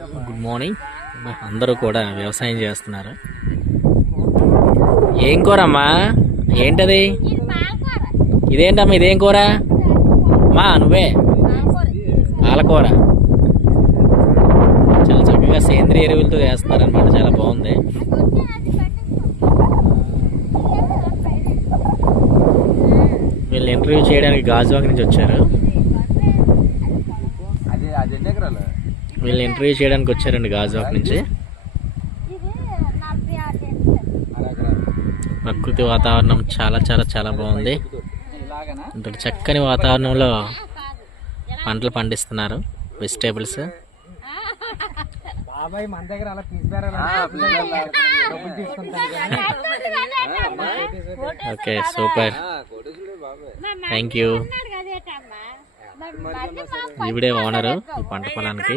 Good morning. అందరూ కూడా వ్యవసాయం చేస్తున్నారు. ఏం కూరమ్మా? ఏంటది? ఇదేంటమ్మా? ఇదేం కూర? మా నువ్వే పాలకూర. చాలా చక్కగా సేంద్రియ ఎరువులతో వేస్తున్నారనమాట. చాలా బాగుంది. వీళ్ళు ఇంటర్వ్యూ చేయడానికి గాజువాక నుంచి వచ్చారు. వీళ్ళు ఇంటర్వ్యూ చేయడానికి వచ్చారండి గాజువాక నుంచి. ప్రకృతి వాతావరణం చాలా చాలా చాలా బాగుంది. ఇంత చక్కని వాతావరణంలో పంటలు పండిస్తున్నారు, vegetables. Okay, super, thank you. ఈవిడే ఓనరు ఈ పంట పొలానికి.